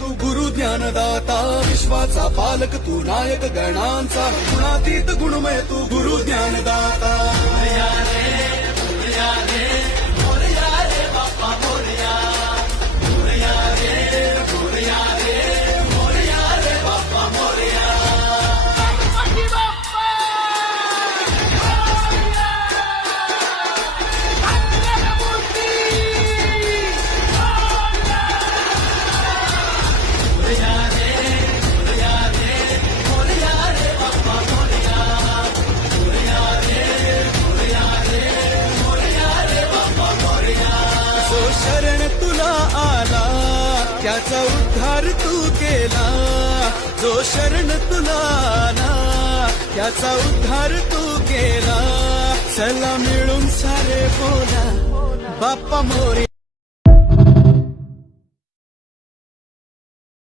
तू गुरु ज्ञानदाता, विश्वाचा पालक तू नायक गणांचा, गुणातीत गुणमय तू गुरु ज्ञानदाता. मोरया रे मोरया रे मोरया रे बाप्पा मोरया, मोरया रे मोरया रे मोरया रे बाप्पा मोरया. शरण तुला आला त्याचा उद्धार तू केला, जो शरण तुला आला त्याचा उद्धार तू केला. चला मिळून सारे बोला बाप्पा मोरया.